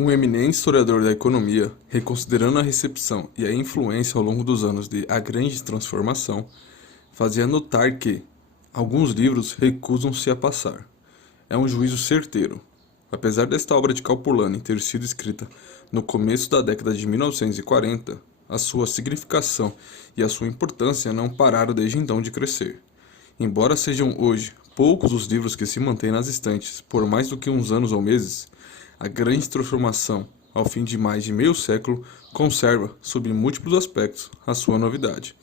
Um eminente historiador da economia, reconsiderando a recepção e a influência ao longo dos anos de A Grande Transformação, fazia notar que alguns livros recusam-se a passar. É um juízo certeiro. Apesar desta obra de Calpurlani ter sido escrita no começo da década de 1940, a sua significação e a sua importância não pararam desde então de crescer. Embora sejam hoje poucos os livros que se mantêm nas estantes por mais do que uns anos ou meses, a grande transformação, ao fim de mais de meio século, conserva, sob múltiplos aspectos, a sua novidade.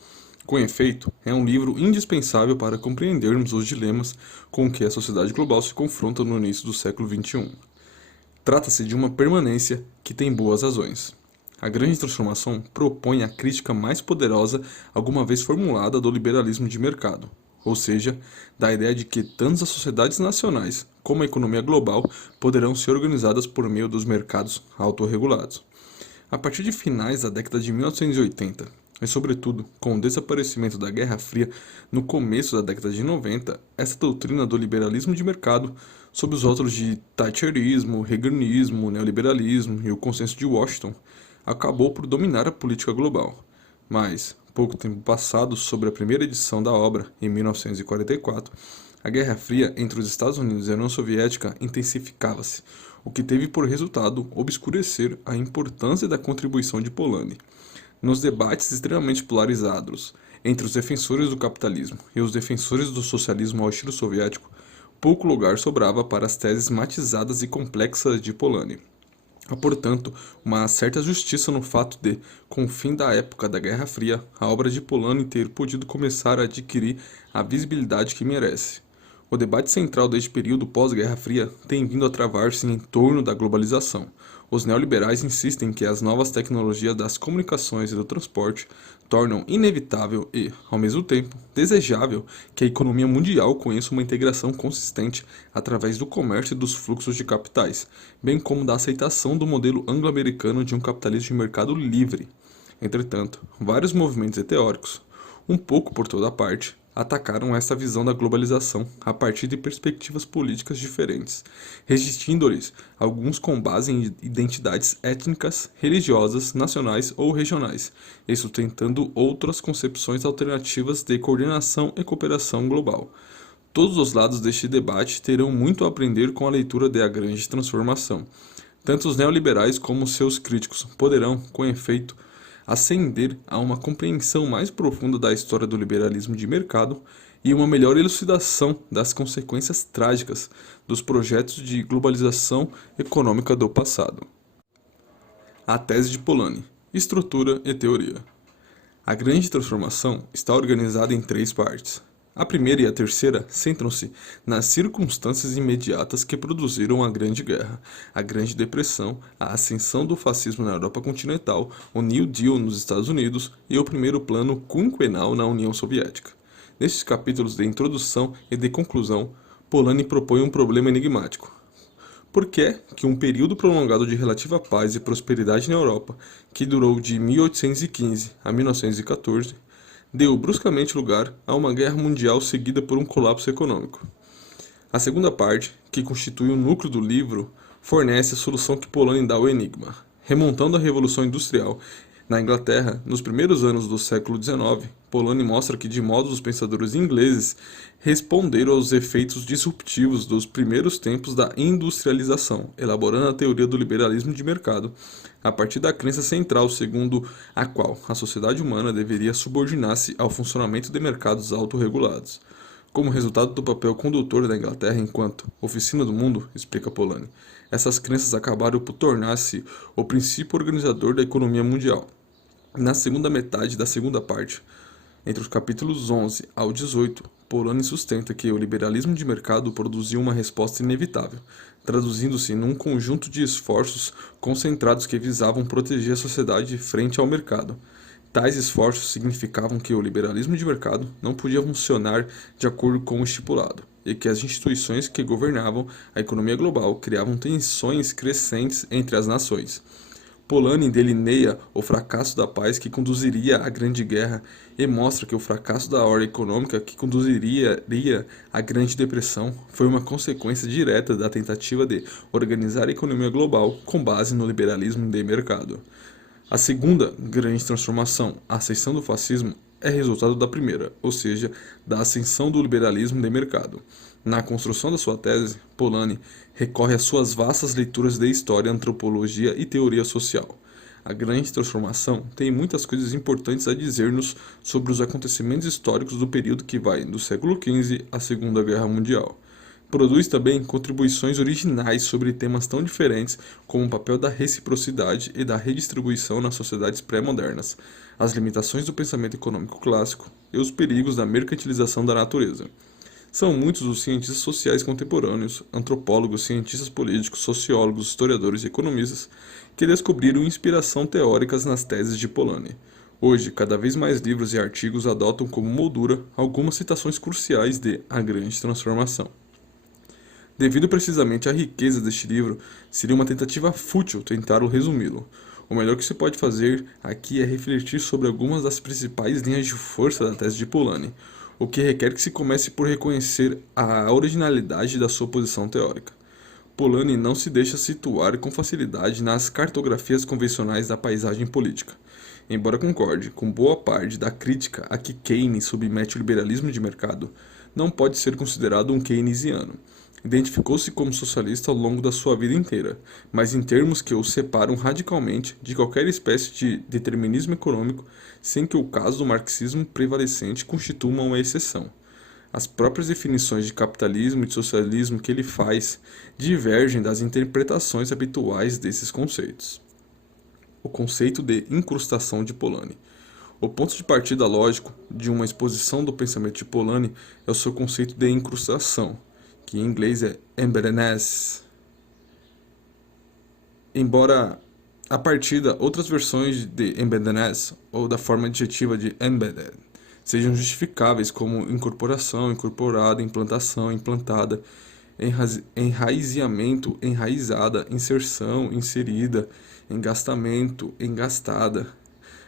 Com efeito, é um livro indispensável para compreendermos os dilemas com que a sociedade global se confronta no início do século XXI. Trata-se de uma permanência que tem boas razões. A grande transformação propõe a crítica mais poderosa alguma vez formulada do liberalismo de mercado, ou seja, da ideia de que tanto as sociedades nacionais como a economia global poderão ser organizadas por meio dos mercados autorregulados. A partir de finais da década de 1980, e sobretudo com o desaparecimento da Guerra Fria no começo da década de 90, essa doutrina do liberalismo de mercado, sob os rótulos de Thatcherismo, Reaganismo, neoliberalismo e o consenso de Washington, acabou por dominar a política global. Mas, pouco tempo passado sobre a primeira edição da obra, em 1944, a Guerra Fria entre os Estados Unidos e a União Soviética intensificava-se, o que teve por resultado obscurecer a importância da contribuição de Polanyi. Nos debates extremamente polarizados entre os defensores do capitalismo e os defensores do socialismo ao estilo soviético, pouco lugar sobrava para as teses matizadas e complexas de Polanyi. Há, portanto, uma certa justiça no fato de, com o fim da época da Guerra Fria, a obra de Polanyi ter podido começar a adquirir a visibilidade que merece. O debate central deste período pós-Guerra Fria tem vindo a travar-se em torno da globalização. Os neoliberais insistem que as novas tecnologias das comunicações e do transporte tornam inevitável e, ao mesmo tempo, desejável que a economia mundial conheça uma integração consistente através do comércio e dos fluxos de capitais, bem como da aceitação do modelo anglo-americano de um capitalismo de mercado livre. Entretanto, vários movimentos teóricos, um pouco por toda parte, atacaram esta visão da globalização a partir de perspectivas políticas diferentes, resistindo-lhes alguns com base em identidades étnicas, religiosas, nacionais ou regionais, e sustentando outras concepções alternativas de coordenação e cooperação global. Todos os lados deste debate terão muito a aprender com a leitura de A Grande Transformação. Tanto os neoliberais como seus críticos poderão, com efeito, ascender a uma compreensão mais profunda da história do liberalismo de mercado e uma melhor elucidação das consequências trágicas dos projetos de globalização econômica do passado. A tese de Polanyi: estrutura e teoria. A grande transformação está organizada em três partes. A primeira e a terceira centram-se nas circunstâncias imediatas que produziram a Grande Guerra, a Grande Depressão, a ascensão do fascismo na Europa continental, o New Deal nos Estados Unidos e o primeiro plano quinquenal na União Soviética. Nestes capítulos de introdução e de conclusão, Polanyi propõe um problema enigmático. Por que é que um período prolongado de relativa paz e prosperidade na Europa, que durou de 1815 a 1914, deu bruscamente lugar a uma guerra mundial seguida por um colapso econômico? A segunda parte, que constitui o núcleo do livro, fornece a solução que Polanyi dá ao enigma. Remontando à Revolução Industrial na Inglaterra, nos primeiros anos do século XIX, Polanyi mostra que de modo os pensadores ingleses responderam aos efeitos disruptivos dos primeiros tempos da industrialização, elaborando a teoria do liberalismo de mercado, a partir da crença central segundo a qual a sociedade humana deveria subordinar-se ao funcionamento de mercados autorregulados. Como resultado do papel condutor da Inglaterra enquanto oficina do mundo, explica Polanyi, essas crenças acabaram por tornar-se o princípio organizador da economia mundial. Na segunda metade da segunda parte, entre os capítulos 11 ao 18, Polanyi sustenta que o liberalismo de mercado produziu uma resposta inevitável, traduzindo-se num conjunto de esforços concentrados que visavam proteger a sociedade frente ao mercado. Tais esforços significavam que o liberalismo de mercado não podia funcionar de acordo com o estipulado, e que as instituições que governavam a economia global criavam tensões crescentes entre as nações. Polanyi delineia o fracasso da paz que conduziria à Grande Guerra e mostra que o fracasso da ordem econômica que conduziria à Grande Depressão foi uma consequência direta da tentativa de organizar a economia global com base no liberalismo de mercado. A segunda grande transformação, a ascensão do fascismo, é resultado da primeira, ou seja, da ascensão do liberalismo de mercado. Na construção da sua tese, Polanyi recorre às suas vastas leituras de história, antropologia e teoria social. A grande transformação tem muitas coisas importantes a dizer-nos sobre os acontecimentos históricos do período que vai do século XV à Segunda Guerra Mundial. Produz também contribuições originais sobre temas tão diferentes como o papel da reciprocidade e da redistribuição nas sociedades pré-modernas, as limitações do pensamento econômico clássico e os perigos da mercantilização da natureza. São muitos os cientistas sociais contemporâneos, antropólogos, cientistas políticos, sociólogos, historiadores e economistas que descobriram inspiração teóricas nas teses de Polanyi. Hoje, cada vez mais livros e artigos adotam como moldura algumas citações cruciais de A Grande Transformação. Devido precisamente à riqueza deste livro, seria uma tentativa fútil tentá-lo resumi-lo. O melhor que se pode fazer aqui é refletir sobre algumas das principais linhas de força da tese de Polanyi, o que requer que se comece por reconhecer a originalidade da sua posição teórica. Polanyi não se deixa situar com facilidade nas cartografias convencionais da paisagem política. Embora concorde com boa parte da crítica a que Keynes submete o liberalismo de mercado, não pode ser considerado um keynesiano. Identificou-se como socialista ao longo da sua vida inteira, mas em termos que o separam radicalmente de qualquer espécie de determinismo econômico, sem que o caso do marxismo prevalecente constitua uma exceção. As próprias definições de capitalismo e de socialismo que ele faz divergem das interpretações habituais desses conceitos. O conceito de incrustação de Polanyi. O ponto de partida lógico de uma exposição do pensamento de Polanyi é o seu conceito de incrustação, que em inglês é embeddedness. Embora a partida outras versões de embeddedness ou da forma adjetiva de embedded sejam justificáveis como incorporação, incorporada, implantação, implantada, enraizamento, enraizada, inserção, inserida, engastamento, engastada.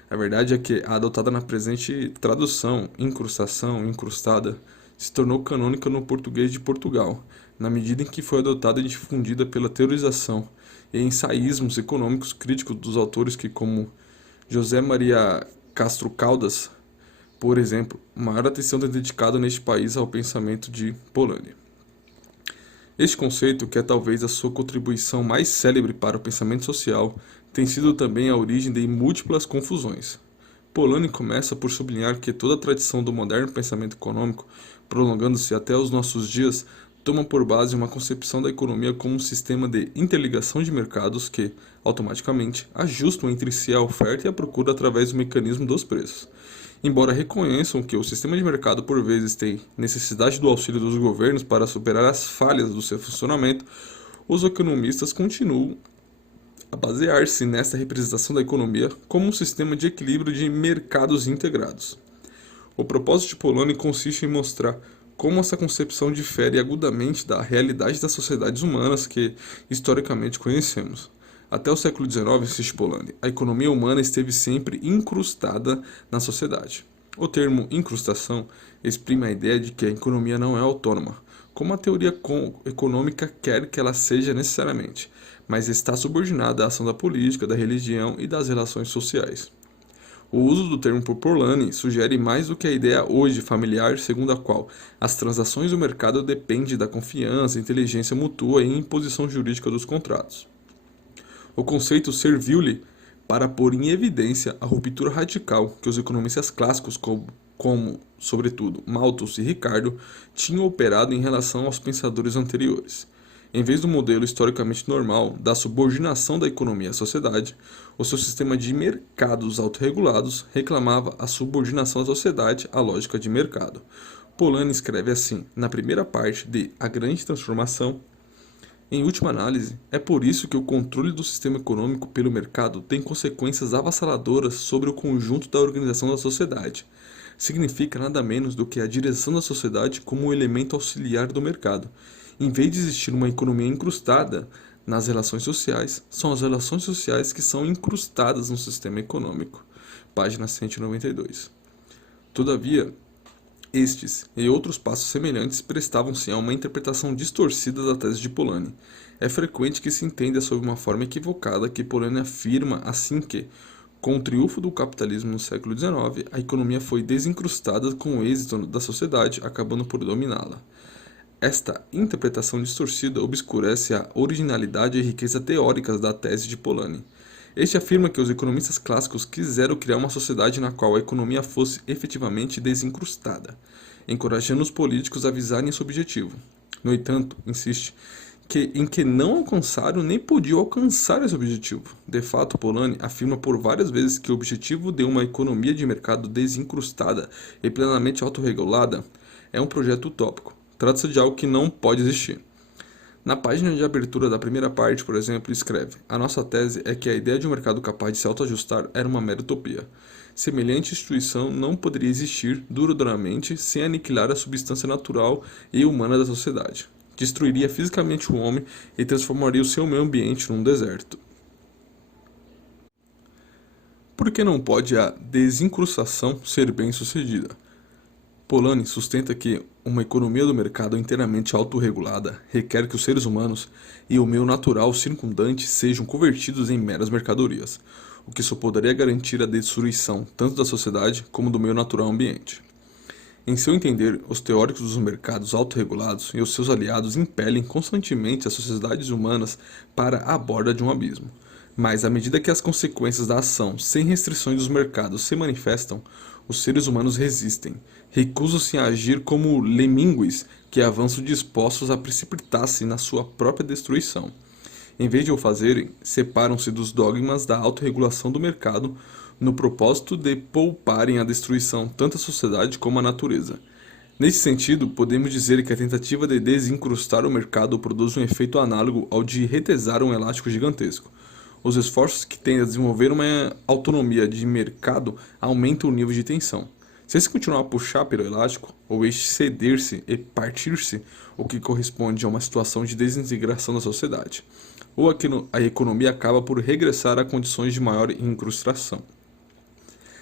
A verdade é que a adotada na presente tradução, incrustação, incrustada, se tornou canônica no português de Portugal, na medida em que foi adotada e difundida pela teorização e ensaísmos econômicos críticos dos autores que, como José Maria Castro Caldas, por exemplo, maior atenção tem dedicado neste país ao pensamento de Polanyi. Este conceito, que é talvez a sua contribuição mais célebre para o pensamento social, tem sido também a origem de múltiplas confusões. Polanyi começa por sublinhar que toda a tradição do moderno pensamento econômico, prolongando-se até os nossos dias, toma por base uma concepção da economia como um sistema de interligação de mercados que, automaticamente, ajustam entre si a oferta e a procura através do mecanismo dos preços. Embora reconheçam que o sistema de mercado por vezes tem necessidade do auxílio dos governos para superar as falhas do seu funcionamento, os economistas continuam a basear-se nesta representação da economia como um sistema de equilíbrio de mercados integrados. O propósito de Polanyi consiste em mostrar como essa concepção difere agudamente da realidade das sociedades humanas que historicamente conhecemos. Até o século XIX, insiste Polanyi, a economia humana esteve sempre incrustada na sociedade. O termo incrustação exprime a ideia de que a economia não é autônoma, como a teoria econômica quer que ela seja necessariamente, mas está subordinada à ação da política, da religião e das relações sociais. O uso do termo por Polanyi sugere mais do que a ideia hoje familiar segundo a qual as transações do mercado dependem da confiança, inteligência mútua e imposição jurídica dos contratos. O conceito serviu-lhe para pôr em evidência a ruptura radical que os economistas clássicos como, sobretudo, Malthus e Ricardo, tinham operado em relação aos pensadores anteriores. Em vez do modelo historicamente normal da subordinação da economia à sociedade, o seu sistema de mercados autorregulados reclamava a subordinação da sociedade à lógica de mercado. Polanyi escreve assim, na primeira parte de A Grande Transformação: em última análise, é por isso que o controle do sistema econômico pelo mercado tem consequências avassaladoras sobre o conjunto da organização da sociedade. Significa nada menos do que a direção da sociedade como um elemento auxiliar do mercado. Em vez de existir uma economia incrustada nas relações sociais, são as relações sociais que são incrustadas no sistema econômico. Página 192. Todavia, estes e outros passos semelhantes prestavam-se a uma interpretação distorcida da tese de Polanyi. É frequente que se entenda sob uma forma equivocada que Polanyi afirma assim que, com o triunfo do capitalismo no século XIX, a economia foi desincrustada com o êxito da sociedade, acabando por dominá-la. Esta interpretação distorcida obscurece a originalidade e riqueza teóricas da tese de Polanyi. Este afirma que os economistas clássicos quiseram criar uma sociedade na qual a economia fosse efetivamente desincrustada, encorajando os políticos a visarem esse objetivo. No entanto, insiste em que não alcançaram nem podiam alcançar esse objetivo. De fato, Polanyi afirma por várias vezes que o objetivo de uma economia de mercado desincrustada e plenamente autorregulada é um projeto utópico. Trata-se de algo que não pode existir. Na página de abertura da primeira parte, por exemplo, escreve: a nossa tese é que a ideia de um mercado capaz de se autoajustar era uma mera utopia. Semelhante instituição não poderia existir duradouramente sem aniquilar a substância natural e humana da sociedade. Destruiria fisicamente o homem e transformaria o seu meio ambiente num deserto. Por que não pode a desincrustação ser bem-sucedida? Polanyi sustenta que uma economia do mercado inteiramente autorregulada requer que os seres humanos e o meio natural circundante sejam convertidos em meras mercadorias, o que só poderia garantir a destruição tanto da sociedade como do meio natural ambiente. Em seu entender, os teóricos dos mercados autorregulados e os seus aliados impelem constantemente as sociedades humanas para a borda de um abismo. Mas, à medida que as consequências da ação sem restrições dos mercados se manifestam, os seres humanos resistem, recusam-se a agir como lemmíngues que avançam dispostos a precipitar-se na sua própria destruição. Em vez de o fazerem, separam-se dos dogmas da autorregulação do mercado no propósito de pouparem a destruição tanto à sociedade como à natureza. Nesse sentido, podemos dizer que a tentativa de desincrustar o mercado produz um efeito análogo ao de retesar um elástico gigantesco. Os esforços que tendem a desenvolver uma autonomia de mercado aumentam o nível de tensão. Se esse continuar a puxar pelo elástico, ou este ceder-se e partir-se, o que corresponde a uma situação de desintegração da sociedade, ou a economia acaba por regressar a condições de maior incrustação.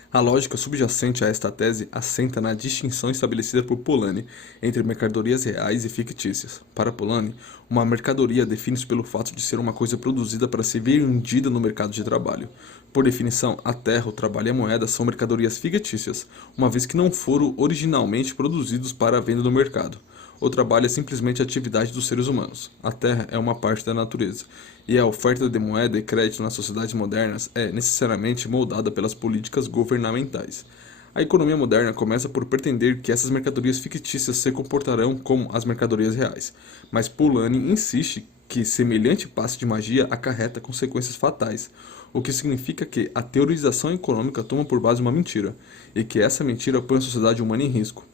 A lógica subjacente a esta tese assenta na distinção estabelecida por Polanyi entre mercadorias reais e fictícias. Para Polanyi, uma mercadoria define-se pelo fato de ser uma coisa produzida para ser vendida no mercado de trabalho. Por definição, a terra, o trabalho e a moeda são mercadorias fictícias, uma vez que não foram originalmente produzidos para a venda no mercado. O trabalho é simplesmente a atividade dos seres humanos. A terra é uma parte da natureza, e a oferta de moeda e crédito nas sociedades modernas é necessariamente moldada pelas políticas governamentais. A economia moderna começa por pretender que essas mercadorias fictícias se comportarão como as mercadorias reais, mas Polanyi insiste que semelhante passe de magia acarreta consequências fatais, o que significa que a teorização econômica toma por base uma mentira, e que essa mentira põe a sociedade humana em risco.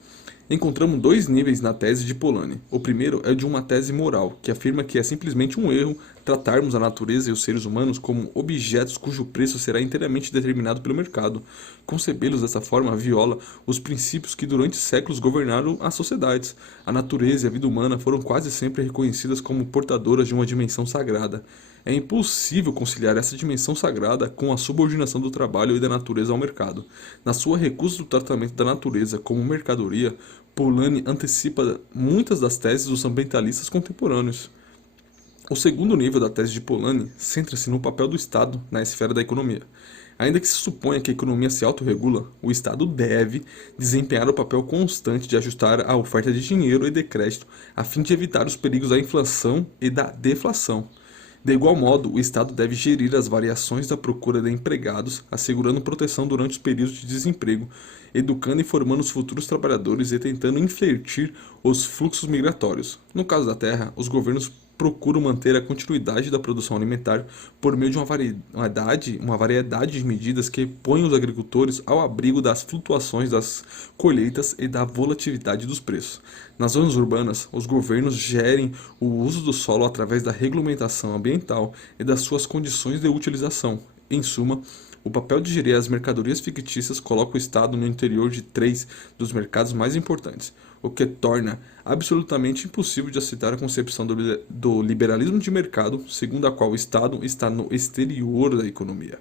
Encontramos dois níveis na tese de Polanyi. O primeiro é de uma tese moral, que afirma que é simplesmente um erro tratarmos a natureza e os seres humanos como objetos cujo preço será inteiramente determinado pelo mercado. Concebê-los dessa forma viola os princípios que durante séculos governaram as sociedades. A natureza e a vida humana foram quase sempre reconhecidas como portadoras de uma dimensão sagrada. É impossível conciliar essa dimensão sagrada com a subordinação do trabalho e da natureza ao mercado. Na sua recusa do tratamento da natureza como mercadoria, Polanyi antecipa muitas das teses dos ambientalistas contemporâneos. O segundo nível da tese de Polanyi centra-se no papel do Estado na esfera da economia. Ainda que se suponha que a economia se autorregula, o Estado deve desempenhar o papel constante de ajustar a oferta de dinheiro e de crédito a fim de evitar os perigos da inflação e da deflação. De igual modo, o Estado deve gerir as variações da procura de empregados, assegurando proteção durante os períodos de desemprego, educando e formando os futuros trabalhadores e tentando infletir os fluxos migratórios. No caso da terra, os governos procuram manter a continuidade da produção alimentar por meio de uma variedade de medidas que põem os agricultores ao abrigo das flutuações das colheitas e da volatilidade dos preços. Nas zonas urbanas, os governos gerem o uso do solo através da regulamentação ambiental e das suas condições de utilização. Em suma, o papel de gerir as mercadorias fictícias coloca o Estado no interior de três dos mercados mais importantes: o que torna absolutamente impossível de aceitar a concepção do liberalismo de mercado, segundo a qual o Estado está no exterior da economia.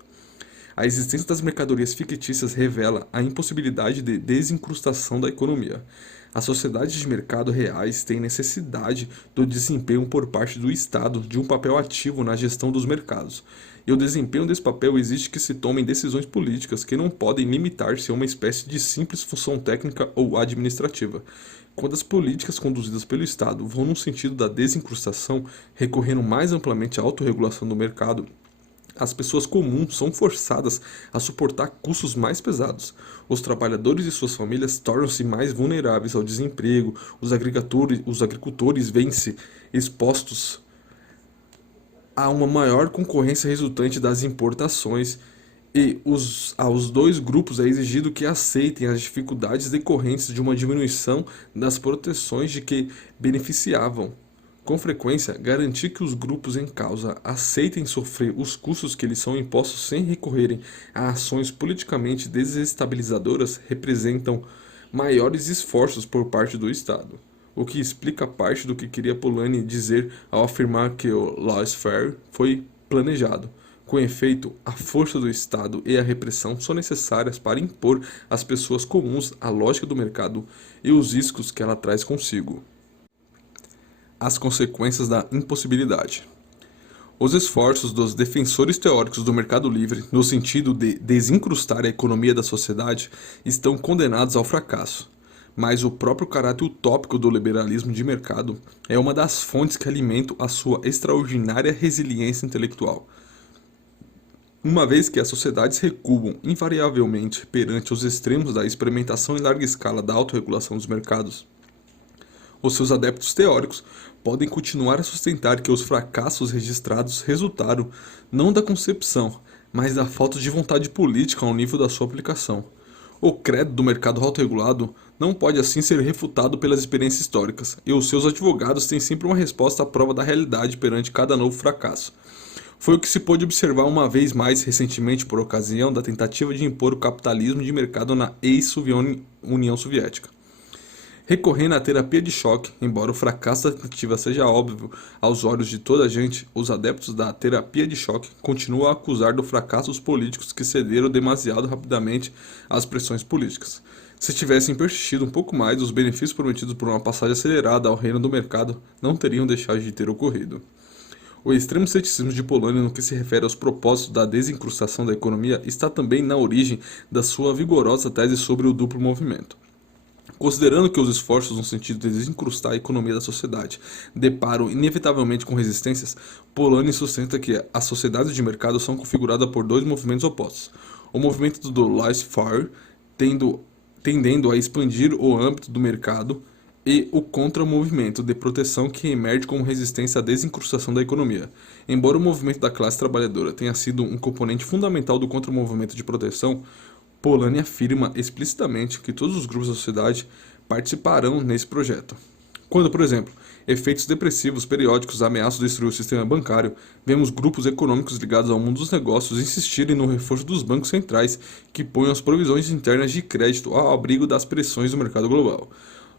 A existência das mercadorias fictícias revela a impossibilidade de desincrustação da economia. As sociedades de mercado reais têm necessidade do desempenho por parte do Estado de um papel ativo na gestão dos mercados. E o desempenho desse papel exige que se tomem decisões políticas que não podem limitar-se a uma espécie de simples função técnica ou administrativa. Quando as políticas conduzidas pelo Estado vão no sentido da desincrustação, recorrendo mais amplamente à autorregulação do mercado, as pessoas comuns são forçadas a suportar custos mais pesados. Os trabalhadores e suas famílias tornam-se mais vulneráveis ao desemprego, os agricultores vêm-se expostos a uma maior concorrência resultante das importações e aos dois grupos é exigido que aceitem as dificuldades decorrentes de uma diminuição das proteções de que beneficiavam. Com frequência, garantir que os grupos em causa aceitem sofrer os custos que lhes são impostos sem recorrerem a ações politicamente desestabilizadoras representam maiores esforços por parte do Estado, o que explica parte do que queria Polanyi dizer ao afirmar que o laissez-faire foi planejado. Com efeito, a força do Estado e a repressão são necessárias para impor às pessoas comuns a lógica do mercado e os riscos que ela traz consigo. As consequências da impossibilidade. Os esforços dos defensores teóricos do mercado livre, no sentido de desincrustar a economia da sociedade, estão condenados ao fracasso. Mas o próprio caráter utópico do liberalismo de mercado é uma das fontes que alimentam a sua extraordinária resiliência intelectual. Uma vez que as sociedades recuam invariavelmente perante os extremos da experimentação em larga escala da autorregulação dos mercados, os seus adeptos teóricos podem continuar a sustentar que os fracassos registrados resultaram não da concepção, mas da falta de vontade política ao nível da sua aplicação. O credo do mercado autorregulado não pode assim ser refutado pelas experiências históricas, e os seus advogados têm sempre uma resposta à prova da realidade perante cada novo fracasso. Foi o que se pôde observar uma vez mais recentemente por ocasião da tentativa de impor o capitalismo de mercado na ex-União Soviética. Recorrendo à terapia de choque, embora o fracasso da tentativa seja óbvio aos olhos de toda a gente, os adeptos da terapia de choque continuam a acusar do fracasso os políticos que cederam demasiado rapidamente às pressões políticas. Se tivessem persistido um pouco mais, os benefícios prometidos por uma passagem acelerada ao reino do mercado não teriam deixado de ter ocorrido. O extremo ceticismo de Polanyi no que se refere aos propósitos da desincrustação da economia está também na origem da sua vigorosa tese sobre o duplo movimento. Considerando que os esforços no sentido de desincrustar a economia da sociedade deparam inevitavelmente com resistências, Polanyi sustenta que as sociedades de mercado são configuradas por dois movimentos opostos. O movimento do laissez-faire, tendendo a expandir o âmbito do mercado, e o contra-movimento de proteção que emerge como resistência à desincrustação da economia. Embora o movimento da classe trabalhadora tenha sido um componente fundamental do contra-movimento de proteção, Polanyi afirma explicitamente que todos os grupos da sociedade participarão nesse projeto. Quando, por exemplo, efeitos depressivos periódicos ameaçam destruir o sistema bancário, vemos grupos econômicos ligados ao mundo dos negócios insistirem no reforço dos bancos centrais que ponham as provisões internas de crédito ao abrigo das pressões do mercado global.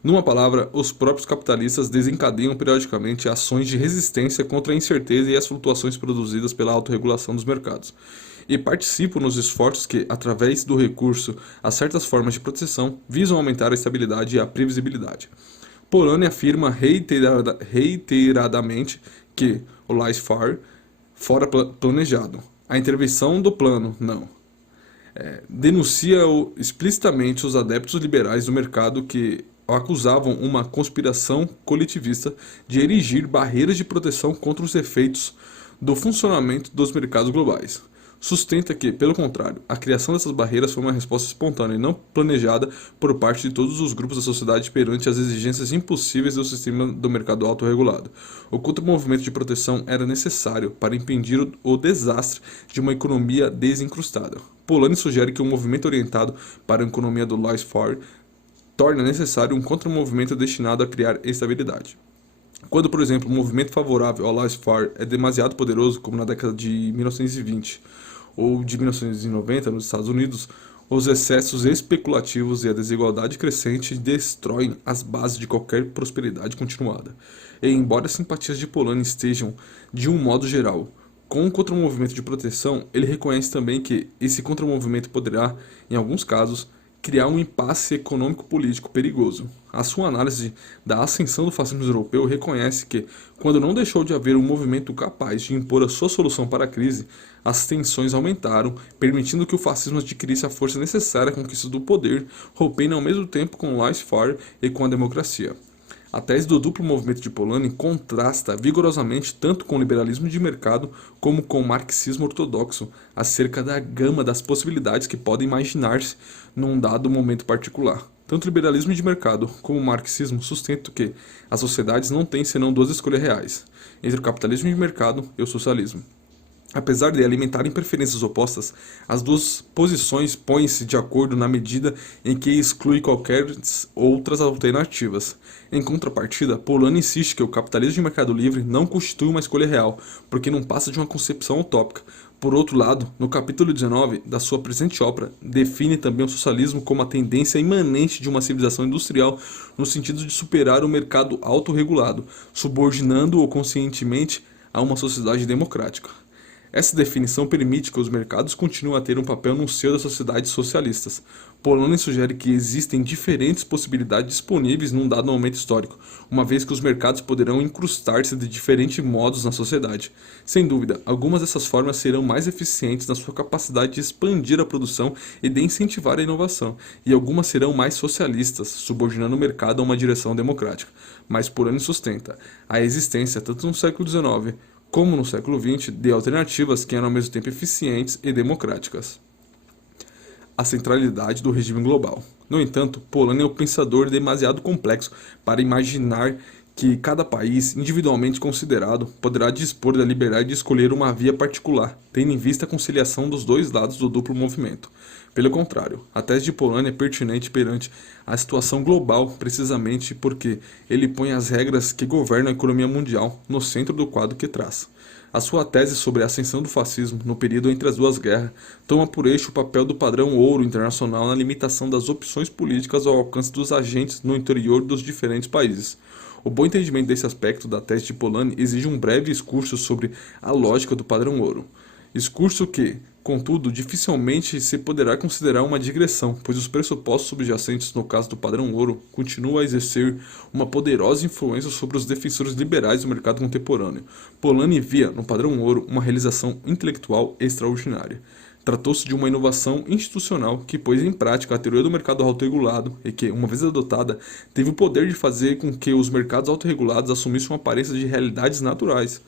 Numa palavra, os próprios capitalistas desencadeiam periodicamente ações de resistência contra a incerteza e as flutuações produzidas pela autorregulação dos mercados, e participam nos esforços que, através do recurso a certas formas de proteção, visam aumentar a estabilidade e a previsibilidade. Polanyi afirma reiteradamente que o laissez-faire fora planejado, a intervenção do plano não. Denuncia explicitamente os adeptos liberais do mercado que acusavam uma conspiração coletivista de erigir barreiras de proteção contra os efeitos do funcionamento dos mercados globais. Sustenta que, pelo contrário, a criação dessas barreiras foi uma resposta espontânea e não planejada por parte de todos os grupos da sociedade perante as exigências impossíveis do sistema do mercado autorregulado. O contra-movimento de proteção era necessário para impedir o desastre de uma economia desincrustada. Polanyi sugere que um movimento orientado para a economia do laissez-faire torna necessário um contra-movimento destinado a criar estabilidade. Quando, por exemplo, um movimento favorável ao laissez-faire é demasiado poderoso, como na década de 1920 ou de 1990 nos Estados Unidos, Os excessos especulativos e a desigualdade crescente destroem as bases de qualquer prosperidade continuada. E embora as simpatias de Polanyi estejam, de um modo geral, com o contramovimento de proteção, ele reconhece também que esse contramovimento poderá, em alguns casos, criar um impasse econômico-político perigoso. A sua análise da ascensão do fascismo europeu reconhece que, quando não deixou de haver um movimento capaz de impor a sua solução para a crise, as tensões aumentaram, permitindo que o fascismo adquirisse a força necessária à conquista do poder, rompendo ao mesmo tempo com o laissez-faire e com a democracia. A tese do duplo movimento de Polanyi contrasta vigorosamente tanto com o liberalismo de mercado como com o marxismo ortodoxo acerca da gama das possibilidades que podem imaginar-se num dado momento particular. Tanto o liberalismo de mercado como o marxismo sustentam que as sociedades não têm senão duas escolhas reais, entre o capitalismo de mercado e o socialismo. Apesar de alimentarem preferências opostas, as duas posições põem-se de acordo na medida em que exclui qualquer outras alternativas. Em contrapartida, Polanyi insiste que o capitalismo de mercado livre não constitui uma escolha real, porque não passa de uma concepção utópica. Por outro lado, no capítulo 19 da sua presente obra, define também o socialismo como a tendência imanente de uma civilização industrial no sentido de superar o mercado autorregulado, subordinando-o conscientemente a uma sociedade democrática. Essa definição permite que os mercados continuem a ter um papel no seio das sociedades socialistas. Polanyi sugere que existem diferentes possibilidades disponíveis num dado momento histórico, uma vez que os mercados poderão incrustar-se de diferentes modos na sociedade. Sem dúvida, algumas dessas formas serão mais eficientes na sua capacidade de expandir a produção e de incentivar a inovação, e algumas serão mais socialistas, subordinando o mercado a uma direção democrática. Mas Polanyi sustenta a existência, tanto no século XIX, como no século XX, de alternativas que eram ao mesmo tempo eficientes e democráticas. A centralidade do regime global. No entanto, Polanyi é um pensador demasiado complexo para imaginar que cada país, individualmente considerado, poderá dispor da liberdade de escolher uma via particular, tendo em vista a conciliação dos dois lados do duplo movimento. Pelo contrário, a tese de Polanyi é pertinente perante a situação global, precisamente porque ele põe as regras que governam a economia mundial no centro do quadro que traz. A sua tese sobre a ascensão do fascismo no período entre as duas guerras toma por eixo o papel do padrão ouro internacional na limitação das opções políticas ao alcance dos agentes no interior dos diferentes países. O bom entendimento desse aspecto da tese de Polanyi exige um breve excurso sobre a lógica do padrão ouro. Excurso que, contudo, dificilmente se poderá considerar uma digressão, pois os pressupostos subjacentes no caso do padrão ouro continuam a exercer uma poderosa influência sobre os defensores liberais do mercado contemporâneo. Polanyi via no padrão ouro uma realização intelectual extraordinária. Tratou-se de uma inovação institucional que pôs em prática a teoria do mercado autorregulado e que, uma vez adotada, teve o poder de fazer com que os mercados autorregulados assumissem uma aparência de realidades naturais.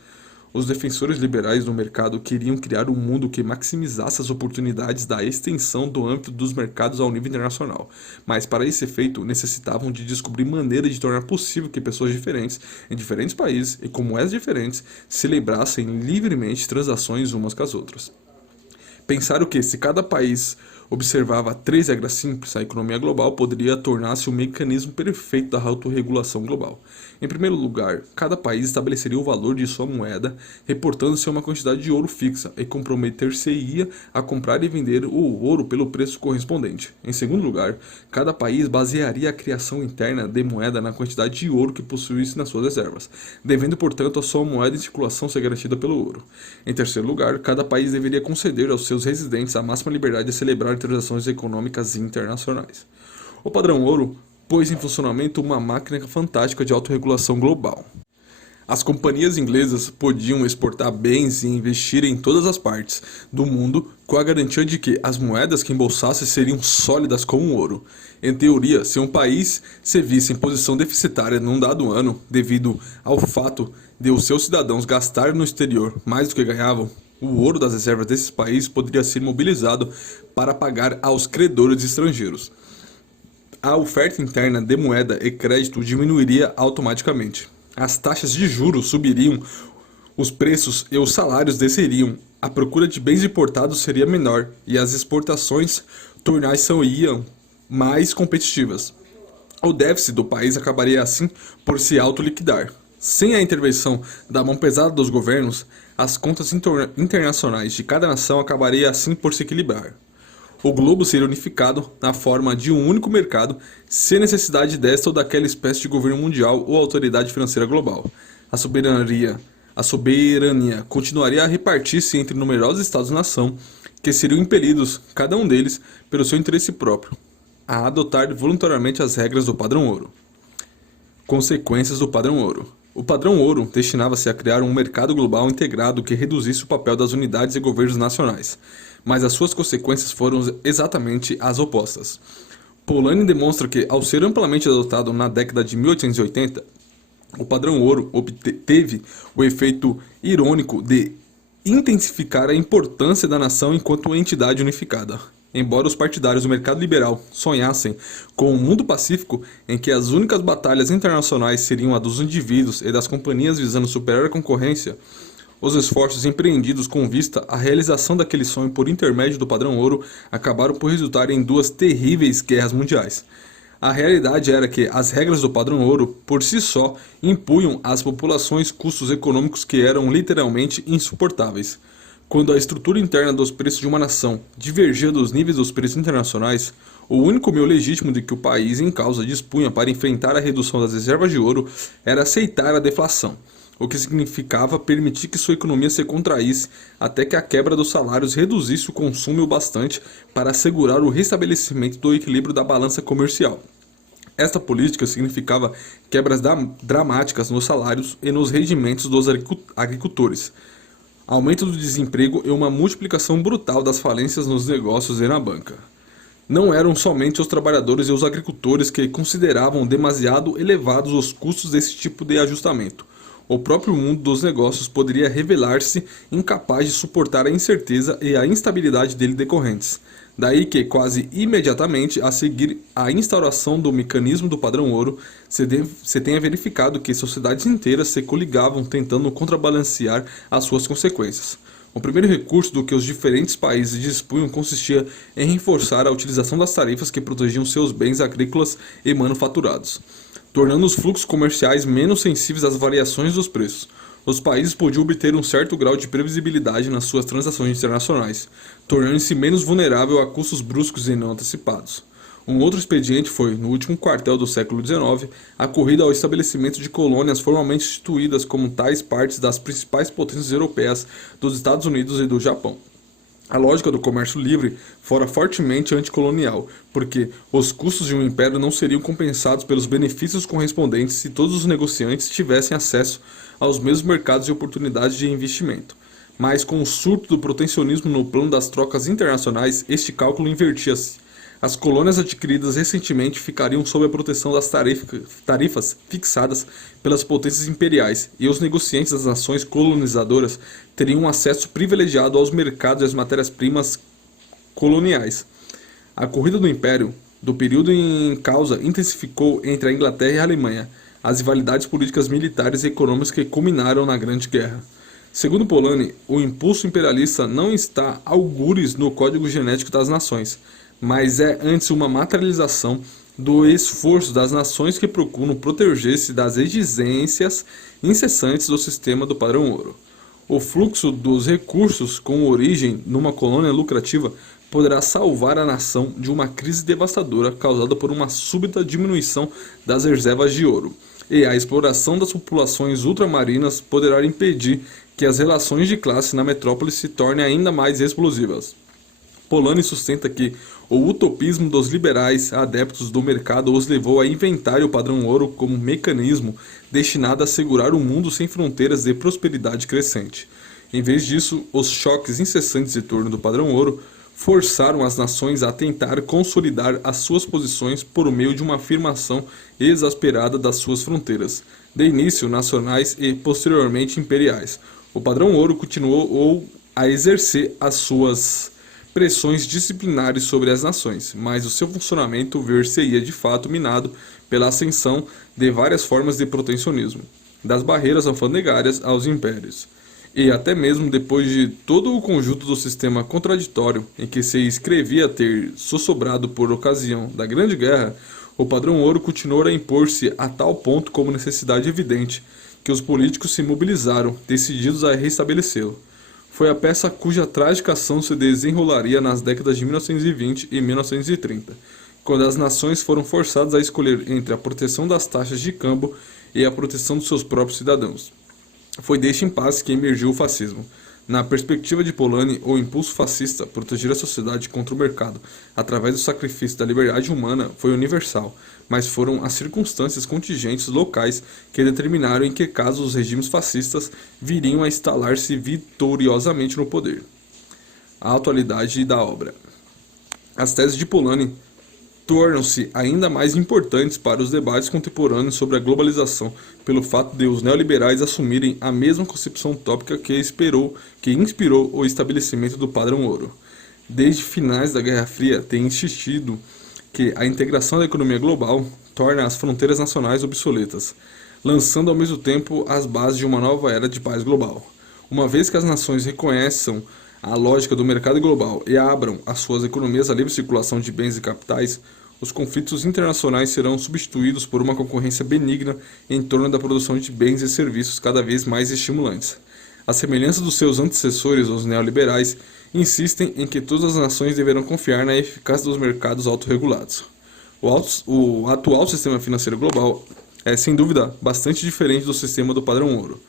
Os defensores liberais do mercado queriam criar um mundo que maximizasse as oportunidades da extensão do âmbito dos mercados ao nível internacional, mas para esse efeito necessitavam de descobrir maneiras de tornar possível que pessoas diferentes, em diferentes países e com moedas diferentes, celebrassem livremente transações umas com as outras. Pensaram que, se cada país observava 3 regras simples, a economia global poderia tornar-se o mecanismo perfeito da autorregulação global. Em primeiro lugar, cada país estabeleceria o valor de sua moeda, reportando-se a uma quantidade de ouro fixa, e comprometer-se-ia a comprar e vender o ouro pelo preço correspondente. Em segundo lugar, cada país basearia a criação interna de moeda na quantidade de ouro que possuísse nas suas reservas, devendo, portanto, a sua moeda em circulação ser garantida pelo ouro. Em terceiro lugar, cada país deveria conceder aos seus residentes a máxima liberdade de celebrar transações econômicas internacionais. O padrão ouro pôs em funcionamento uma máquina fantástica de autorregulação global. As companhias inglesas podiam exportar bens e investir em todas as partes do mundo com a garantia de que as moedas que embolsassem seriam sólidas como o ouro. Em teoria, se um país se visse em posição deficitária num dado ano, devido ao fato de os seus cidadãos gastarem no exterior mais do que ganhavam, o ouro das reservas desses países poderia ser mobilizado para pagar aos credores estrangeiros. A oferta interna de moeda e crédito diminuiria automaticamente. As taxas de juros subiriam, os preços e os salários desceriam, a procura de bens importados seria menor e as exportações tornar-se-iam mais competitivas. O déficit do país acabaria assim por se autoliquidar. Sem a intervenção da mão pesada dos governos, as contas internacionais de cada nação acabariam assim por se equilibrar. O globo seria unificado na forma de um único mercado, sem necessidade desta ou daquela espécie de governo mundial ou autoridade financeira global. A soberania continuaria a repartir-se entre numerosos estados-nação, que seriam impelidos, cada um deles, pelo seu interesse próprio, a adotar voluntariamente as regras do padrão ouro. Consequências do padrão ouro. O padrão ouro destinava-se a criar um mercado global integrado que reduzisse o papel das unidades e governos nacionais, mas as suas consequências foram exatamente as opostas. Polanyi demonstra que, ao ser amplamente adotado na década de 1880, o padrão ouro teve o efeito irônico de intensificar a importância da nação enquanto entidade unificada. Embora os partidários do mercado liberal sonhassem com um mundo pacífico em que as únicas batalhas internacionais seriam a dos indivíduos e das companhias visando superar a concorrência, os esforços empreendidos com vista à realização daquele sonho por intermédio do padrão ouro acabaram por resultar em duas terríveis guerras mundiais. A realidade era que as regras do padrão ouro, por si só, impunham às populações custos econômicos que eram literalmente insuportáveis. Quando a estrutura interna dos preços de uma nação divergia dos níveis dos preços internacionais, o único meio legítimo de que o país em causa dispunha para enfrentar a redução das reservas de ouro era aceitar a deflação, o que significava permitir que sua economia se contraísse até que a quebra dos salários reduzisse o consumo o bastante para assegurar o restabelecimento do equilíbrio da balança comercial. Esta política significava quebras dramáticas nos salários e nos rendimentos dos agricultores, aumento do desemprego e uma multiplicação brutal das falências nos negócios e na banca. Não eram somente os trabalhadores e os agricultores que consideravam demasiado elevados os custos desse tipo de ajustamento. O próprio mundo dos negócios poderia revelar-se incapaz de suportar a incerteza e a instabilidade dele decorrentes. Daí que, quase imediatamente a seguir à instauração do mecanismo do padrão ouro, se tenha verificado que sociedades inteiras se coligavam tentando contrabalancear as suas consequências. O primeiro recurso do que os diferentes países dispunham consistia em reforçar a utilização das tarifas que protegiam seus bens agrícolas e manufaturados, tornando os fluxos comerciais menos sensíveis às variações dos preços. Os países podiam obter um certo grau de previsibilidade nas suas transações internacionais, tornando-se menos vulnerável a custos bruscos e não antecipados. Um outro expediente foi, no último quartel do século XIX, a corrida ao estabelecimento de colônias formalmente instituídas como tais partes das principais potências europeias dos Estados Unidos e do Japão. A lógica do comércio livre fora fortemente anticolonial, porque os custos de um império não seriam compensados pelos benefícios correspondentes se todos os negociantes tivessem acesso aos mesmos mercados e oportunidades de investimento. Mas com o surto do protecionismo no plano das trocas internacionais, este cálculo invertia-se. As colônias adquiridas recentemente ficariam sob a proteção das tarifas fixadas pelas potências imperiais, e os negociantes das nações colonizadoras teriam um acesso privilegiado aos mercados e às matérias-primas coloniais. A corrida do império, do período em causa, intensificou entre a Inglaterra e a Alemanha as rivalidades políticas, militares e econômicas que culminaram na Grande Guerra. Segundo Polanyi, o impulso imperialista não está algures no código genético das nações, mas é antes uma materialização do esforço das nações que procuram proteger-se das exigências incessantes do sistema do padrão ouro. O fluxo dos recursos com origem numa colônia lucrativa poderá salvar a nação de uma crise devastadora causada por uma súbita diminuição das reservas de ouro, e a exploração das populações ultramarinas poderá impedir que as relações de classe na metrópole se tornem ainda mais explosivas. Polanyi sustenta que o utopismo dos liberais adeptos do mercado os levou a inventar o padrão ouro como mecanismo destinado a assegurar um mundo sem fronteiras de prosperidade crescente. Em vez disso, os choques incessantes em torno do padrão ouro forçaram as nações a tentar consolidar as suas posições por meio de uma afirmação exasperada das suas fronteiras, de início nacionais e posteriormente imperiais. O padrão ouro continuou a exercer as suas pressões disciplinares sobre as nações, mas o seu funcionamento ver-se-ia de fato minado pela ascensão de várias formas de protecionismo, das barreiras alfandegárias aos impérios. E até mesmo depois de todo o conjunto do sistema contraditório em que se escrevia ter sossobrado por ocasião da Grande Guerra, o padrão ouro continuou a impor-se a tal ponto como necessidade evidente que os políticos se mobilizaram, decididos a restabelecê-lo. Foi a peça cuja trágica ação se desenrolaria nas décadas de 1920 e 1930, quando as nações foram forçadas a escolher entre a proteção das taxas de câmbio e a proteção dos seus próprios cidadãos. Foi deste impasse que emergiu o fascismo. Na perspectiva de Polanyi, o impulso fascista, proteger a sociedade contra o mercado através do sacrifício da liberdade humana, foi universal, mas foram as circunstâncias contingentes locais que determinaram em que casos os regimes fascistas viriam a instalar-se vitoriosamente no poder. A atualidade da obra. As teses de Polanyi tornam-se ainda mais importantes para os debates contemporâneos sobre a globalização, pelo fato de os neoliberais assumirem a mesma concepção utópica que inspirou o estabelecimento do padrão ouro. Desde finais da Guerra Fria, tem insistido que a integração da economia global torna as fronteiras nacionais obsoletas, lançando ao mesmo tempo as bases de uma nova era de paz global. Uma vez que as nações reconheçam a lógica do mercado global e abram as suas economias à livre circulação de bens e capitais, os conflitos internacionais serão substituídos por uma concorrência benigna em torno da produção de bens e serviços cada vez mais estimulantes. À semelhança dos seus antecessores, os neoliberais, insistem em que todas as nações deverão confiar na eficácia dos mercados autorregulados. O atual sistema financeiro global é, sem dúvida, bastante diferente do sistema do padrão ouro.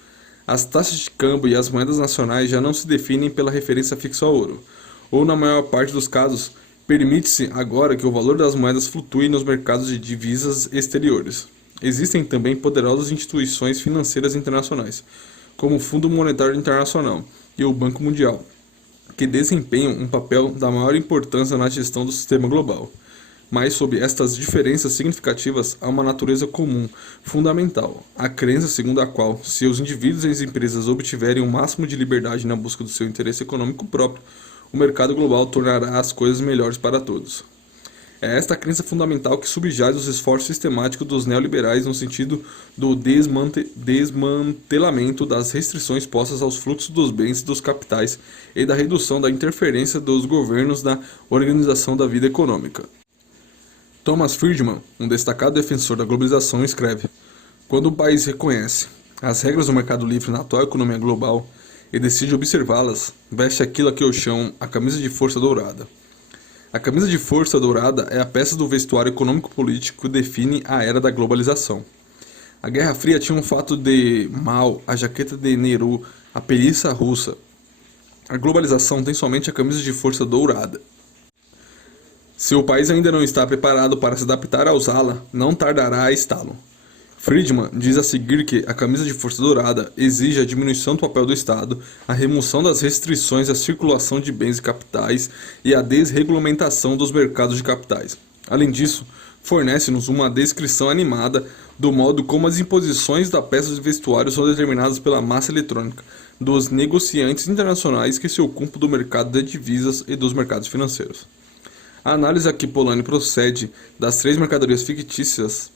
As taxas de câmbio e as moedas nacionais já não se definem pela referência fixa ao ouro, ou na maior parte dos casos, permite-se agora que o valor das moedas flutue nos mercados de divisas exteriores. Existem também poderosas instituições financeiras internacionais, como o Fundo Monetário Internacional e o Banco Mundial, que desempenham um papel da maior importância na gestão do sistema global. Mas sob estas diferenças significativas há uma natureza comum, fundamental, a crença segundo a qual, se os indivíduos e as empresas obtiverem o máximo de liberdade na busca do seu interesse econômico próprio, o mercado global tornará as coisas melhores para todos. É esta crença fundamental que subjaz os esforços sistemáticos dos neoliberais no sentido do desmantelamento das restrições postas aos fluxos dos bens e dos capitais e da redução da interferência dos governos na organização da vida econômica. Thomas Friedman, um destacado defensor da globalização, escreve: quando um país reconhece as regras do mercado livre na atual economia global e decide observá-las, veste aquilo a que eu chamo a camisa de força dourada. A camisa de força dourada é a peça do vestuário econômico-político que define a era da globalização. A Guerra Fria tinha um fato de Mao, a jaqueta de Nehru, a perícia russa. A globalização tem somente a camisa de força dourada. Se o país ainda não está preparado para se adaptar a usá-la, não tardará a está-lo. Friedman diz a seguir que a camisa de força dourada exige a diminuição do papel do Estado, a remoção das restrições à circulação de bens e capitais e a desregulamentação dos mercados de capitais. Além disso, fornece-nos uma descrição animada do modo como as imposições da peça de vestuário são determinadas pela massa eletrônica, dos negociantes internacionais que se ocupam do mercado de divisas e dos mercados financeiros. A análise a que Polanyi procede das três mercadorias fictícias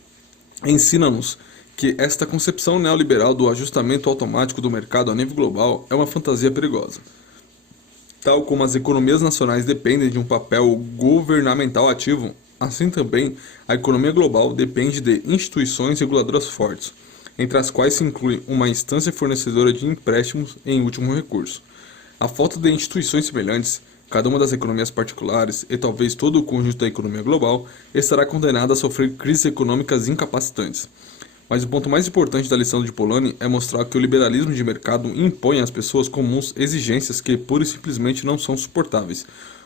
ensina-nos que esta concepção neoliberal do ajustamento automático do mercado a nível global é uma fantasia perigosa. Tal como as economias nacionais dependem de um papel governamental ativo, assim também a economia global depende de instituições reguladoras fortes, entre as quais se inclui uma instância fornecedora de empréstimos em último recurso. A falta de instituições semelhantes, cada uma das economias particulares e talvez todo o conjunto da economia global estará condenada a sofrer crises econômicas incapacitantes. Mas o ponto mais importante da lição de Polanyi é mostrar que o liberalismo de mercado impõe às pessoas comuns exigências que pura e simplesmente não são suportáveis.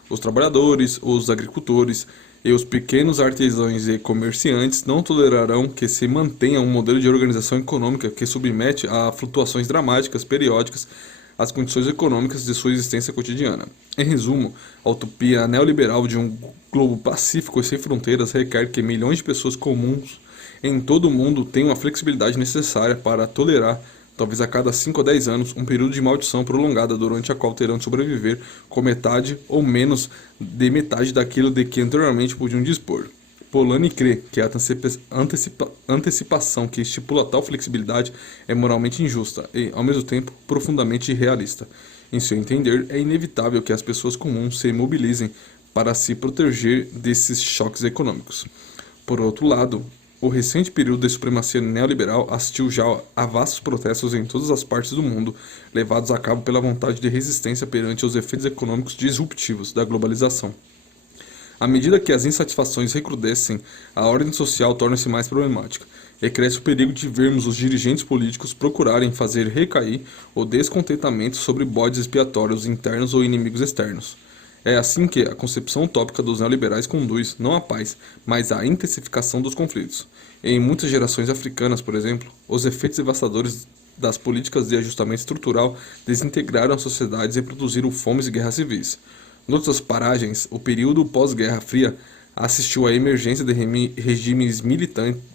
Os trabalhadores, os agricultores e os pequenos artesãos e comerciantes não tolerarão que se mantenha um modelo de organização econômica que submete a flutuações dramáticas periódicas as condições econômicas de sua existência cotidiana. Em resumo, a utopia neoliberal de um globo pacífico e sem fronteiras requer que milhões de pessoas comuns em todo o mundo tenham a flexibilidade necessária para tolerar, talvez a cada 5 a 10 anos, um período de maldição prolongada durante a qual terão de sobreviver com metade ou menos de metade daquilo de que anteriormente podiam dispor. Polanyi crê que a antecipação que estipula tal flexibilidade é moralmente injusta e, ao mesmo tempo, profundamente irrealista. Em seu entender, é inevitável que as pessoas comuns se mobilizem para se proteger desses choques econômicos. Por outro lado, O recente período de supremacia neoliberal assistiu já a vastos protestos em todas as partes do mundo, levados a cabo pela vontade de resistência perante os efeitos econômicos disruptivos da globalização. À medida que as insatisfações recrudescem, a ordem social torna-se mais problemática, e cresce o perigo de vermos os dirigentes políticos procurarem fazer recair o descontentamento sobre bodes expiatórios internos ou inimigos externos. É assim que a concepção utópica dos neoliberais conduz, não à paz, mas à intensificação dos conflitos. Em muitas gerações africanas, por exemplo, os efeitos devastadores das políticas de ajustamento estrutural desintegraram as sociedades e produziram fomes e guerras civis. Em outras paragens, o período pós-Guerra Fria assistiu à emergência de regimes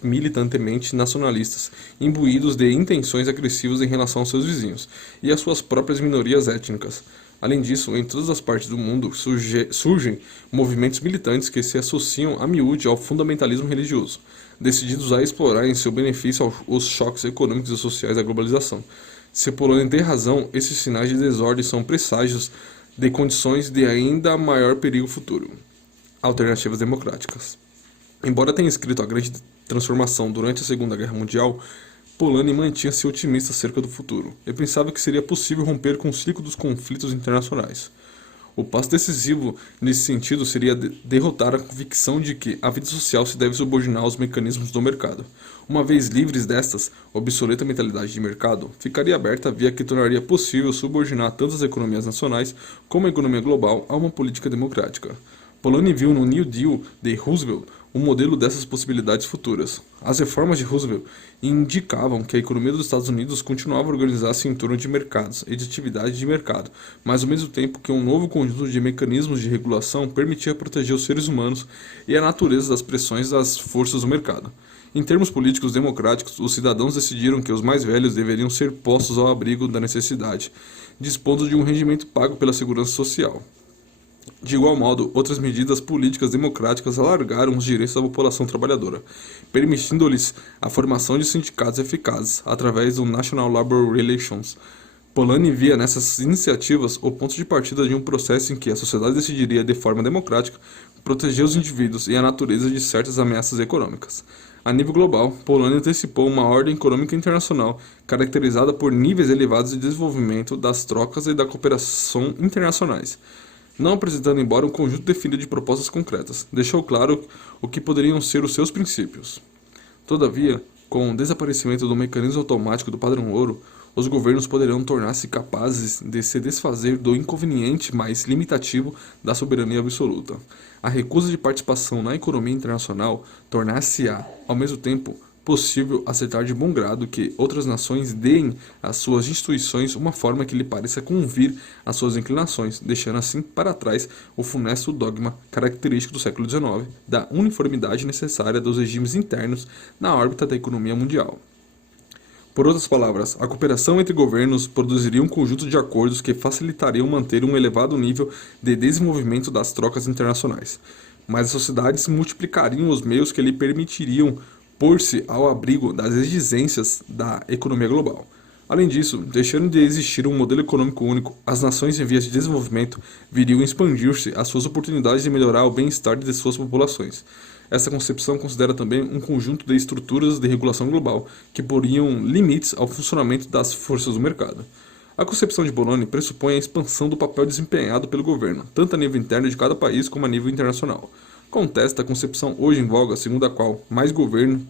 militantemente nacionalistas, imbuídos de intenções agressivas em relação aos seus vizinhos e às suas próprias minorias étnicas. Além disso, em todas as partes do mundo surgem movimentos militantes que se associam a miúde ao fundamentalismo religioso, decididos a explorar em seu benefício os choques econômicos e sociais da globalização. Se Polônia tem razão, esses sinais de desordem são presságios de condições de ainda maior perigo futuro. Alternativas democráticas. Embora tenha escrito a grande transformação durante a Segunda Guerra Mundial, Polanyi mantinha-se otimista acerca do futuro, e pensava que seria possível romper com o ciclo dos conflitos internacionais. O passo decisivo nesse sentido seria derrotar a convicção de que a vida social se deve subordinar aos mecanismos do mercado. Uma vez livres destas, obsoleta mentalidade de mercado, ficaria aberta a via que tornaria possível subordinar tanto as economias nacionais como a economia global a uma política democrática. Polanyi viu no New Deal de Roosevelt um modelo dessas possibilidades futuras. As reformas de Roosevelt indicavam que a economia dos Estados Unidos continuava a organizar-se em torno de mercados e de atividades de mercado, mas ao mesmo tempo que um novo conjunto de mecanismos de regulação permitia proteger os seres humanos e a natureza das pressões das forças do mercado. Em termos políticos democráticos, os cidadãos decidiram que os mais velhos deveriam ser postos ao abrigo da necessidade, dispondo de um rendimento pago pela segurança social. De igual modo, outras medidas políticas democráticas alargaram os direitos da população trabalhadora, permitindo-lhes a formação de sindicatos eficazes através do National Labor Relations. Polanyi via nessas iniciativas o ponto de partida de um processo em que a sociedade decidiria de forma democrática proteger os indivíduos e a natureza de certas ameaças econômicas. A nível global, Polanyi antecipou uma ordem econômica internacional caracterizada por níveis elevados de desenvolvimento das trocas e da cooperação internacionais, não apresentando embora um conjunto definido de propostas concretas, deixou claro o que poderiam ser os seus princípios. Todavia, com o desaparecimento do mecanismo automático do padrão ouro, os governos poderão tornar-se capazes de se desfazer do inconveniente mais limitativo da soberania absoluta. A recusa de participação na economia internacional tornar-se-á, ao mesmo tempo, possível aceitar de bom grado que outras nações deem às suas instituições uma forma que lhe pareça convir às suas inclinações, deixando assim para trás o funesto dogma característico do século XIX da uniformidade necessária dos regimes internos na órbita da economia mundial. Por outras palavras, a cooperação entre governos produziria um conjunto de acordos que facilitariam manter um elevado nível de desenvolvimento das trocas internacionais, mas as sociedades multiplicariam os meios que lhe permitiriam pôr-se ao abrigo das exigências da economia global. Além disso, deixando de existir um modelo econômico único, as nações em vias de desenvolvimento viriam expandir-se as suas oportunidades de melhorar o bem-estar de suas populações. Essa concepção considera também um conjunto de estruturas de regulação global que poriam limites ao funcionamento das forças do mercado. A concepção de Polanyi pressupõe a expansão do papel desempenhado pelo governo, tanto a nível interno de cada país como a nível internacional. Contesta a concepção hoje em voga, segundo a qual mais governo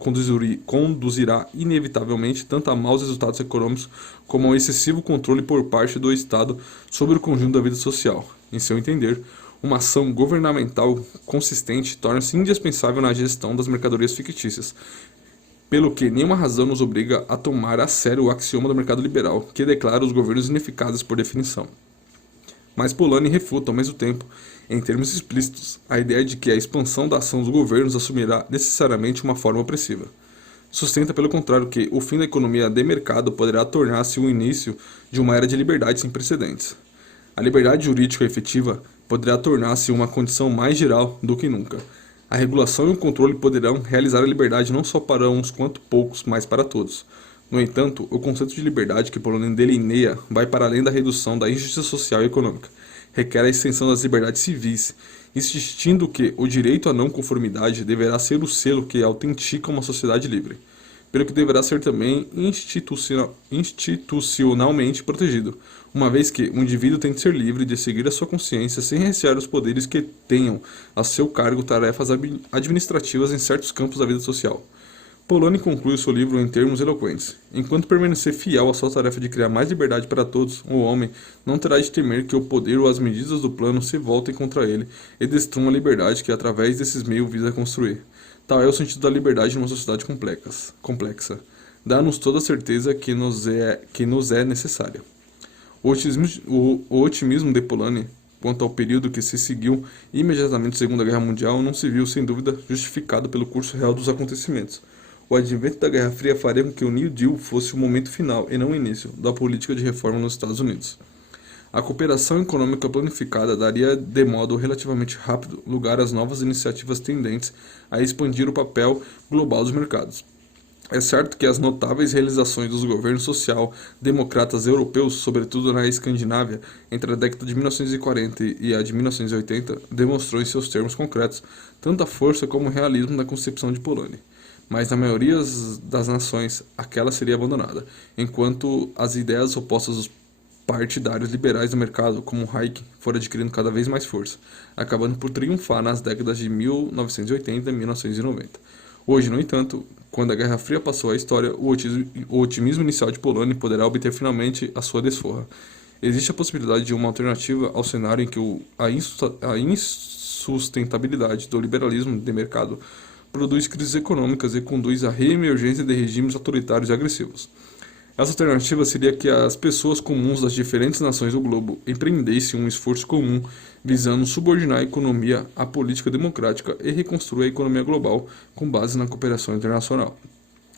conduzirá inevitavelmente tanto a maus resultados econômicos como ao excessivo controle por parte do Estado sobre o conjunto da vida social. Em seu entender, uma ação governamental consistente torna-se indispensável na gestão das mercadorias fictícias, pelo que nenhuma razão nos obriga a tomar a sério o axioma do mercado liberal, que declara os governos ineficazes por definição. Mas Polanyi refuta, ao mesmo tempo, em termos explícitos, a ideia de que a expansão da ação dos governos assumirá necessariamente uma forma opressiva. Sustenta, pelo contrário, que o fim da economia de mercado poderá tornar-se o início de uma era de liberdade sem precedentes. A liberdade jurídica efetiva poderá tornar-se uma condição mais geral do que nunca. A regulação e o controle poderão realizar a liberdade não só para uns quanto poucos, mas para todos. No entanto, o conceito de liberdade que Polanyi delineia vai para além da redução da injustiça social e econômica. Requer a extensão das liberdades civis insistindo que o direito à não conformidade deverá ser o selo que autentica uma sociedade livre, pelo que deverá ser também institucionalmente protegido, uma vez que o indivíduo tem de ser livre de seguir a sua consciência sem recear os poderes que tenham a seu cargo tarefas administrativas em certos campos da vida social. Polanyi conclui seu livro em termos eloquentes. Enquanto permanecer fiel à sua tarefa de criar mais liberdade para todos, o homem não terá de temer que o poder ou as medidas do plano se voltem contra ele e destruam a liberdade que, através desses meios, visa construir. Tal é o sentido da liberdade numa sociedade complexa. Dá-nos toda a certeza que nos é necessária. O otimismo de Polanyi quanto ao período que se seguiu imediatamente à Segunda Guerra Mundial não se viu, sem dúvida, justificado pelo curso real dos acontecimentos. O advento da Guerra Fria faria com que o New Deal fosse o momento final, e não o início, da política de reforma nos Estados Unidos. A cooperação econômica planificada daria, de modo relativamente rápido, lugar às novas iniciativas tendentes a expandir o papel global dos mercados. É certo que as notáveis realizações dos governos social-democratas europeus, sobretudo na Escandinávia, entre a década de 1940 e a de 1980, demonstrou em seus termos concretos tanta força como o realismo da concepção de Polanyi. Mas na maioria das nações, aquela seria abandonada, enquanto as ideias opostas dos partidários liberais do mercado, como Hayek, foram adquirindo cada vez mais força, acabando por triunfar nas décadas de 1980 e 1990. Hoje, no entanto, quando a Guerra Fria passou à história, o otimismo inicial de Polanyi poderá obter finalmente a sua desforra. Existe a possibilidade de uma alternativa ao cenário em que a insustentabilidade do liberalismo de mercado produz crises econômicas e conduz à reemergência de regimes autoritários e agressivos. Essa alternativa seria que as pessoas comuns das diferentes nações do globo empreendessem um esforço comum visando subordinar a economia à política democrática e reconstruir a economia global com base na cooperação internacional.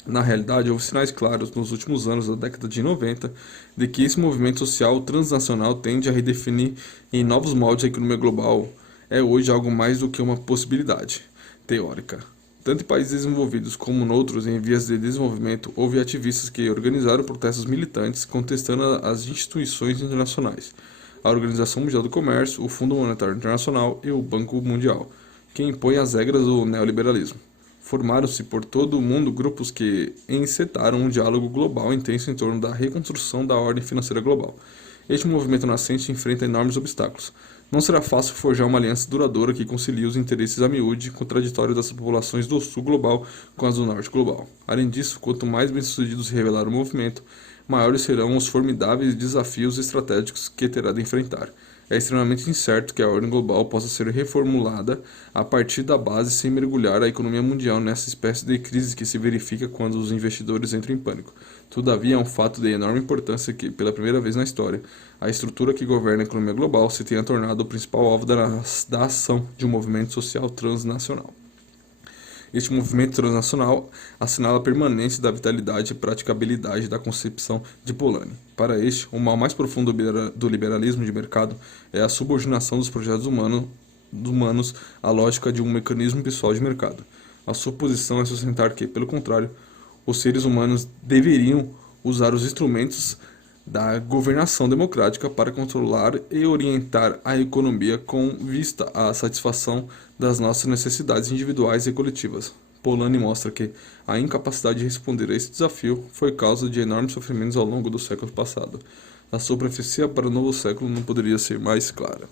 Na realidade, houve sinais claros nos últimos anos da década de 90 de que esse movimento social transnacional tende a redefinir em novos moldes a economia global. É hoje algo mais do que uma possibilidade teórica. Tanto em países desenvolvidos como noutros em vias de desenvolvimento, houve ativistas que organizaram protestos militantes contestando as instituições internacionais, a Organização Mundial do Comércio, o Fundo Monetário Internacional e o Banco Mundial, que impõem as regras do neoliberalismo. Formaram-se por todo o mundo grupos que encetaram um diálogo global intenso em torno da reconstrução da ordem financeira global. Este movimento nascente enfrenta enormes obstáculos. Não será fácil forjar uma aliança duradoura que concilie os interesses a miúde contraditórios das populações do Sul global com as do Norte global. Além disso, quanto mais bem-sucedido se revelar o movimento, maiores serão os formidáveis desafios estratégicos que terá de enfrentar. É extremamente incerto que a ordem global possa ser reformulada a partir da base sem mergulhar a economia mundial nessa espécie de crise que se verifica quando os investidores entram em pânico. Todavia, é um fato de enorme importância que, pela primeira vez na história, a estrutura que governa a economia global se tenha tornado o principal alvo da ação de um movimento social transnacional. Este movimento transnacional assinala a permanência da vitalidade e praticabilidade da concepção de Polanyi. Para este, o mal mais profundo do liberalismo de mercado é a subordinação dos projetos humanos à lógica de um mecanismo pessoal de mercado. A sua posição é sustentar que, pelo contrário, os seres humanos deveriam usar os instrumentos da governação democrática para controlar e orientar a economia com vista à satisfação das nossas necessidades individuais e coletivas. Polanyi mostra que a incapacidade de responder a esse desafio foi causa de enormes sofrimentos ao longo do século passado. A sua profecia para o novo século não poderia ser mais clara.